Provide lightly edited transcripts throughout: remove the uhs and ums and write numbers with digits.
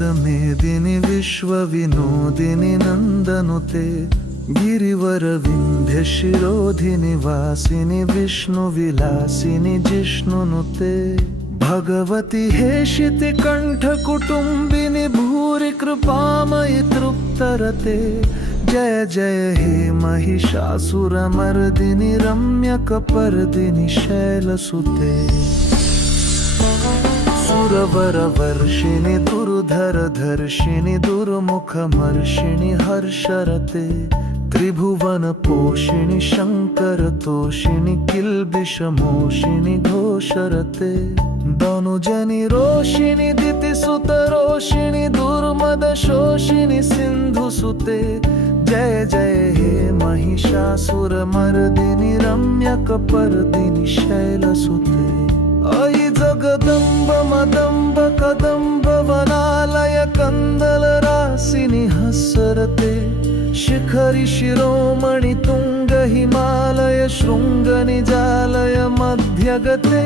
मेदिनि विश्वविनोदिनि नन्दनुते गिरिवरविन्ध्य शिरोधिनि वासिनि विष्णुविलासिनि जिष्णुनुते भगवति हेशिति कण्ठकुटुम्बिनि भूरि कृपामयि तृप्तरते जय जय हे महिषासुरमर्दिनि रम्यकपर्दिनि शैलसुते सुरवरवर्षिणि दुर्धरधर्षिणि दुर्मुखमर्षिणि हर्षरते त्रिभुवनपोषिणि शङ्करतोषिणि किल्बिषमोषिणि घोषरते दनुजनि रोषिणि दितिसुतरोषिणि दुर्मदशोषिणि सिन्धुसुते जय जय हे महिषासुरमर्दिनि रम्यकपर्दिनि शैलसुते अयि जगदम्ब मदम्ब कदम्ब वनालय कन्दलरासिनि हस्सरते शिखरि शिरोमणि तुंग हिमालय शृङ्गनिजालय मध्यगते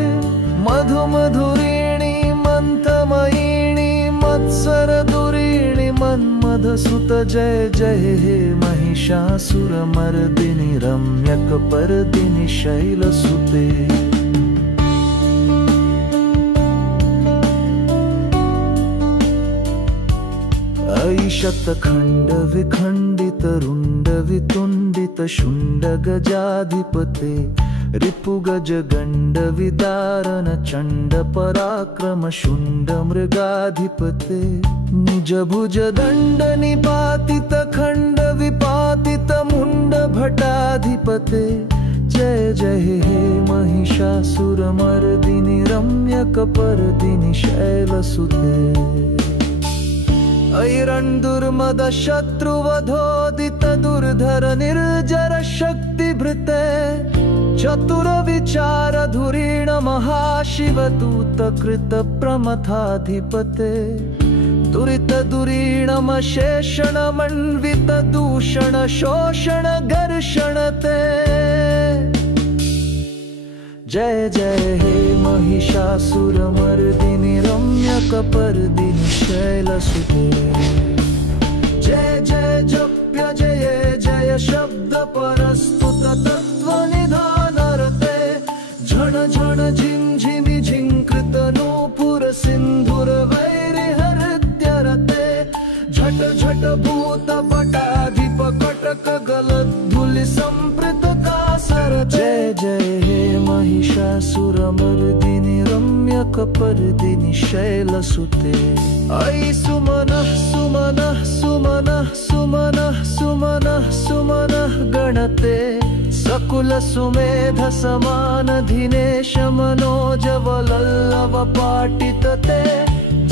मधुमधुरीणि मन्थमयीणि मत्सरदुरीणि मन्मथसुत जय जय हे महिषासुरमर्दिनि रम्यकपर्दिनि शैलसुते अयि शतखण्ड विखण्डित रुण्ड वितुण्डित शुण्ड गजाधिपते रिपुगज गण्ड विदारण चण्ड पराक्रम शुण्ड मृगाधिपते निज भुज दण्ड निपातित खण्ड विपातित मुण्ड भटाधिपते जय जय हे महिषासुरमर्दिनि रम्यकपर्दिनि शैलसुते ऐरण्दुर्मद शत्रुवधोदित दुर्धर निर्जर शक्तिभृते चतुर विचार धुरीण महाशिवदूत कृत प्रमथाधिपते दुरित दुरीणमशेषण मण्डित दूषण शोषण घर्षणते जय जय हे महिषासुरमर्दिनि रम्यकपर्दिनि शैलसुते जय जय जप्य जय जय शब्द परस्तुत तत्त्वनिधानरते झण झण झिंझिनि झिंकृत नूपुर सिन्धुर वैरिहृद्यरते झट झट भूत भटाधिप कटक गलद्धुलि संप्रत कासर जय जय हे महिषासुरमर्दिनि रम्यकपर्दिनि शैलसुते अयि सुमनः सुमनः सुमनः सुमनः सुमनः सुमनः गणते सकुल सुमेध समान धिनेश मनोजवल्लभ पाटितते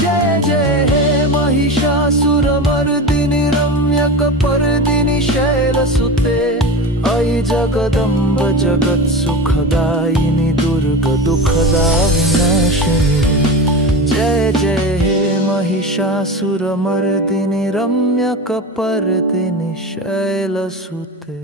जय जय हे महिषासुरमर्दिनि रम्यकपर्दिनि शैलसुते अयि जगदम्ब जगत्सुखदायिनि दुर्ग दुःखदा विनाशिनि जय जय हे महिषासुरमर्दिनि रम्यकपर्दिनि शैलसुते।